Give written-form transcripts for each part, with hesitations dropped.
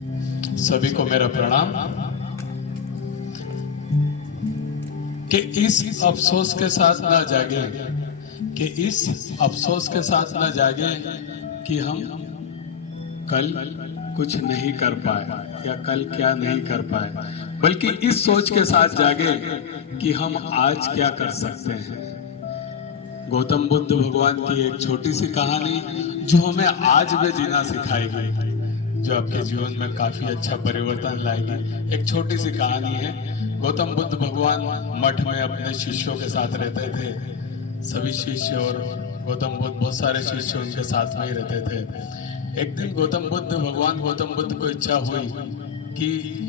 सभी को मेरा प्रणाम। कि इस अफसोस के साथ ना जागे, कि इस अफसोस के साथ ना जागे कि हम कल कुछ नहीं कर पाए या कल क्या नहीं कर पाए, बल्कि इस सोच के साथ जागे कि हम आज क्या कर सकते हैं। गौतम बुद्ध भगवान की एक छोटी सी कहानी जो हमें आज में जीना सिखाएगी, जो आपके जीवन में काफी अच्छा परिवर्तन लाएगी। एक छोटी सी कहानी है। गौतम बुद्ध भगवान मठ में अपने शिष्यों के साथ रहते थे। सभी शिष्य और गौतम बुद्ध, बहुत सारे शिष्य उनके साथ में ही रहते थे। एक दिन गौतम बुद्ध को इच्छा हुई कि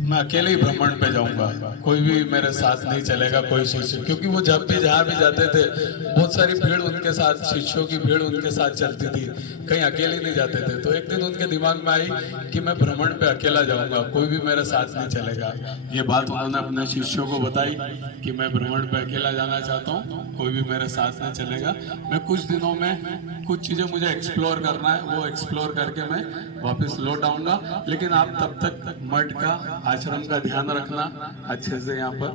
मैं अकेले ही भ्रमण पे जाऊंगा, कोई भी मेरे साथ नहीं चलेगा, कोई शिष्य, क्योंकि वो जब भी जहाँ भी जाते थे बहुत सारी भीड़ उनके साथ, शिष्यों की भीड़ उनके साथ चलती थी, कहीं अकेले नहीं जाते थे। तो एक दिन उनके दिमाग में आई कि मैं भ्रमण पे अकेला जाऊंगा, कोई भी मेरे साथ नहीं चलेगा। ये बात उन्होंने अपने शिष्यों को बताई कि मैं भ्रमण पे अकेला जाना चाहता हूँ, कोई भी मेरे साथ नहीं चलेगा। मैं कुछ दिनों में कुछ चीजें मुझे एक्सप्लोर करना है, वो एक्सप्लोर करके मैं वापस लौट आऊंगा, लेकिन आप तब तक मठ का, आश्रम का ध्यान रखना अच्छे से यहाँ पर,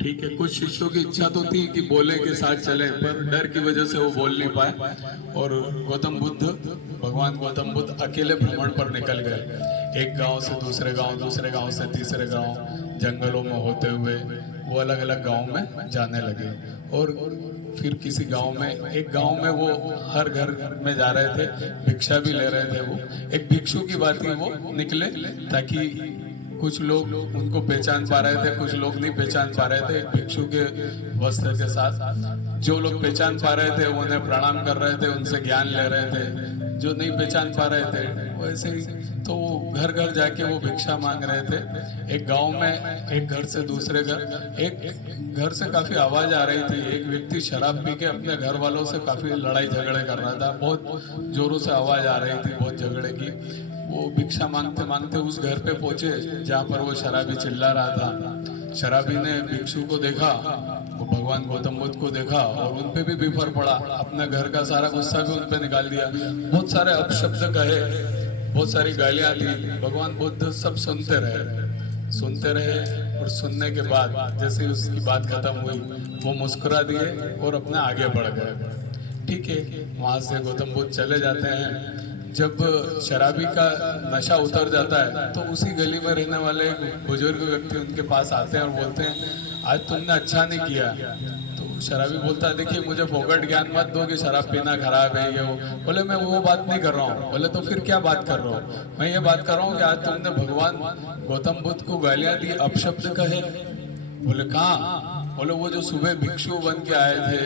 ठीक है। कुछ शिष्यों की इच्छा तो थी कि बोले के साथ चले, पर डर की वजह से वो बोल नहीं पाए और भगवान गौतम बुद्ध अकेले भ्रमण पर निकल गए। एक गांव से दूसरे गांव, दूसरे गांव से तीसरे गांव, जंगलों में होते हुए वो अलग अलग गांव में जाने लगे। और फिर किसी गांव में, एक गांव में वो हर घर में जा रहे थे, भिक्षा भी ले रहे थे। वो एक भिक्षु की बात ही वो निकले, ताकि कुछ लोग उनको पहचान पा रहे थे, कुछ लोग नहीं पहचान पा रहे थे। एक भिक्षु के वस्त्र के साथ जो लोग पहचान पा रहे थे वो उन्हें प्रणाम कर रहे थे, उनसे ज्ञान ले रहे थे। जो नहीं पहचान पा रहे थे वैसे ही तो वो घर घर जाके वो भिक्षा मांग रहे थे। एक गांव में एक घर से दूसरे घर, एक घर से काफी आवाज आ रही थी। एक व्यक्ति शराब पी के अपने घर वालों से काफी लड़ाई झगड़े कर रहा था, बहुत जोरों से आवाज आ रही थी, बहुत झगड़े की। वो भिक्षा मांगते मांगते उस घर पे पहुंचे जहाँ पर वो शराबी चिल्ला रहा था। शराबी ने भिक्षु को देखा, वो भगवान गौतम बुद्ध को देखा और उन पे भी बिफर पड़ा, अपने घर का सारा गुस्सा भी उन पे निकाल दिया। बहुत सारे अपशब्द कहे, बहुत सारी गालियां दी। भगवान बुद्ध सब सुनते रहे और सुनने के बाद जैसे ही उसकी बात खत्म हुई वो मुस्कुरा दिए और अपने आगे बढ़ गए। ठीक है, वहां से गौतम बुद्ध चले जाते हैं। जब शराबी का नशा उतर जाता है तो उसी गली में रहने वाले एक बुजुर्ग व्यक्ति उनके पास आते हैं और बोलते हैं, आज तुमने अच्छा नहीं किया। तो शराबी बोलता है, देखिए मुझे फोकट ज्ञान मत दो कि शराब पीना खराब है ये वो। बोले मैं वो बात नहीं कर रहा हूँ। बोले तो फिर क्या बात कर रहा हूँ? मैं ये बात कर रहा हूँ कि आज तुमने भगवान गौतम बुद्ध को गालियां दी, अपशब्द कहे। बोले कहाँ? बोले वो जो सुबह भिक्षु बन के आए थे,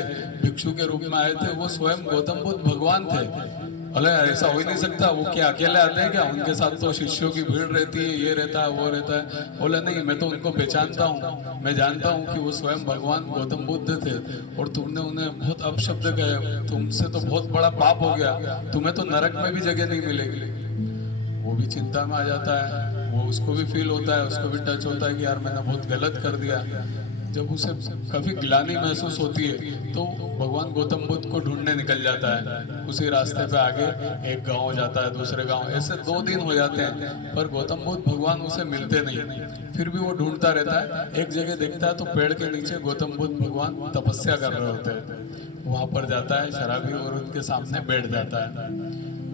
भिक्षु के रूप में आए थे, वो स्वयं गौतम बुद्ध भगवान थे। बोले ऐसा हो ही नहीं सकता, वो क्या अकेले आते हैं क्या? उनके साथ तो शिष्यों की भीड़ रहती है, ये रहता है वो रहता है। बोले नहीं, मैं तो उनको पहचानता हूँ, मैं जानता हूँ कि वो स्वयं भगवान गौतम बुद्ध थे और तुमने उन्हें बहुत अपशब्द कहे, तुमसे तो बहुत बड़ा पाप हो गया, तुम्हें तो नरक में भी जगह नहीं मिलेगी। वो भी चिंता में आ जाता है, वो उसको भी फील होता है, उसको भी टच होता है कि यार मैंने बहुत गलत कर दिया। जब उसे कभी ग्लानि महसूस होती है तो भगवान गौतम बुद्ध को ढूंढने निकल जाता है। उसी रास्ते पे आगे एक गांव जाता है, दूसरे गांव, ऐसे 2 दिन हो जाते हैं पर गौतम बुद्ध भगवान उसे मिलते नहीं। फिर भी वो ढूंढता रहता है। एक जगह देखता है तो पेड़ के नीचे गौतम बुद्ध भगवान तपस्या कर रहे होते हैं। वहां पर जाता है शराबी और उनके सामने बैठ जाता है,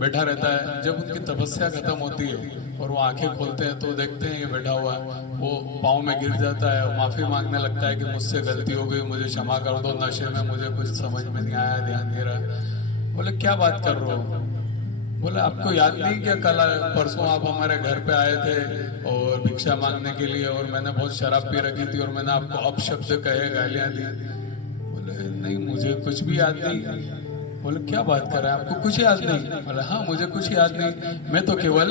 बैठा रहता है। जब उनकी तपस्या खत्म होती है और वो आंखें खोलते हैं तो देखते हैं ये बैठा हुआ है। वो पाँव में गिर जाता है और माफी मांगने लगता है कि मुझसे गलती हो गई, मुझे क्षमा कर दो, नशे में मुझे कुछ समझ में नहीं आया, ध्यान नहीं रहा। बोले क्या बात कर रहे हो? बोले आपको याद नहीं क्या कल परसों आप हमारे घर पे आए थे और भिक्षा मांगने के लिए, और मैंने बहुत शराब पी रखी थी और मैंने आपको अपशब्द कहे, गालियां दी। बोले नहीं, मुझे कुछ भी याद नहीं। बोले क्या बात कर रहे हैं, आपको कुछ याद नहीं? बोले हाँ, मुझे कुछ याद नहीं, मैं तो केवल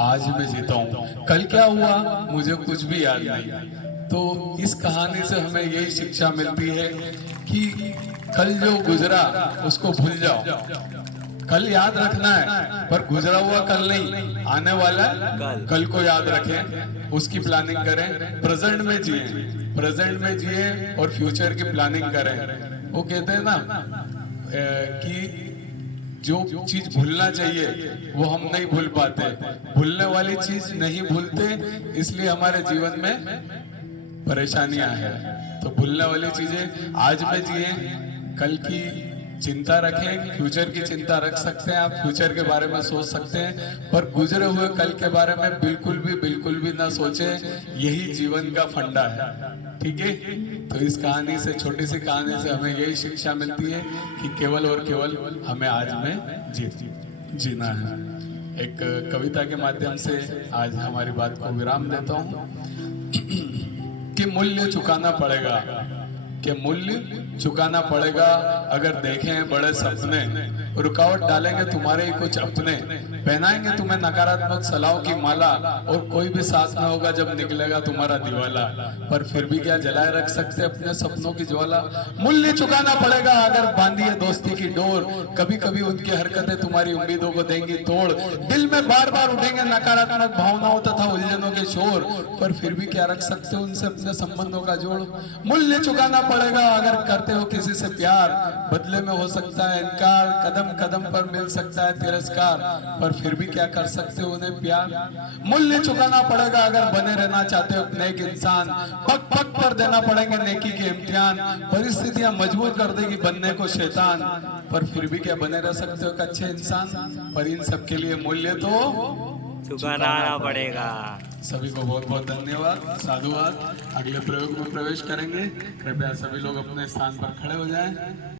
आज में जीता हूँ, कल क्या हुआ मुझे कुछ भी याद नहीं। तो इस कहानी से हमें यही शिक्षा मिलती है कि कल जो गुजरा उसको भूल जाओ, कल याद रखना है पर गुजरा हुआ कल नहीं, आने वाला कल को याद रखें, उसकी प्लानिंग करें, प्रेजेंट में जिए और फ्यूचर की प्लानिंग करें। वो कहते हैं ना कि जो चीज भूलना चाहिए वो हम नहीं भूल पाते, भूलने वाली चीज नहीं भूलते, इसलिए हमारे जीवन में परेशानियां हैं। तो भूलने वाली चीजें आज में जिए, कल की चिंता रखें, फ्यूचर की चिंता रख सकते हैं, आप फ्यूचर के बारे में सोच सकते हैं, पर गुजरे हुए कल के बारे में बिल्कुल भी ना सोचे, यही जीवन का फंडा है। ठीक है, तो इस कहानी से, छोटी सी कहानी से हमें यही शिक्षा मिलती है कि केवल और केवल हमें आज में जीना है। एक कविता के माध्यम से आज हमारी बात को विराम देता हूँ कि मूल्य चुकाना पड़ेगा, कि मूल्य चुकाना पड़ेगा अगर देखें बड़े सपने, रुकावट डालेंगे तुम्हारे ही कुछ अपने, पहनाएंगे तुम्हें नकारात्मक सलाहों की माला, और कोई भी साथ न होगा जब निकलेगा तुम्हारा दिवाला, पर फिर भी क्या जलाए रख सकते अपने सपनों की ज्वाला। मूल्य चुकाना पड़ेगा अगर बांधी है दोस्ती की डोर, कभी कभी उनकी हरकतें तुम्हारी उम्मीदों को देंगी तोड़, दिल में बार बार उठेंगे नकारात्मक भावनाओं तथा उलझनों के शोर, पर फिर भी क्या रख सकते हो उनसे अपने संबंधों का जोड़। मूल्य चुकाना पड़ेगा अगर करते हो किसी से प्यार, बदले में हो सकता है इनकार, कदम कदम पर मिल सकता है तिरस्कार, पर फिर भी क्या कर सकते हो उन्हें प्यार। मूल्य चुकाना पड़ेगा अगर बने रहना चाहते हो नेक इंसान, पग पग पर देना पड़ेंगे नेकी के इम्तिहान, परिस्थितियां मजबूर कर देगी बनने को शैतान, पर फिर भी क्या बने रह सकते हो एक अच्छे इंसान। पर इन सब के लिए मूल्य तो चुकाना पड़ेगा। सभी को बहुत बहुत धन्यवाद, साधुवाद। अगले प्रयोग में प्रवेश करेंगे, कृपया सभी लोग अपने स्थान पर खड़े हो जाएं।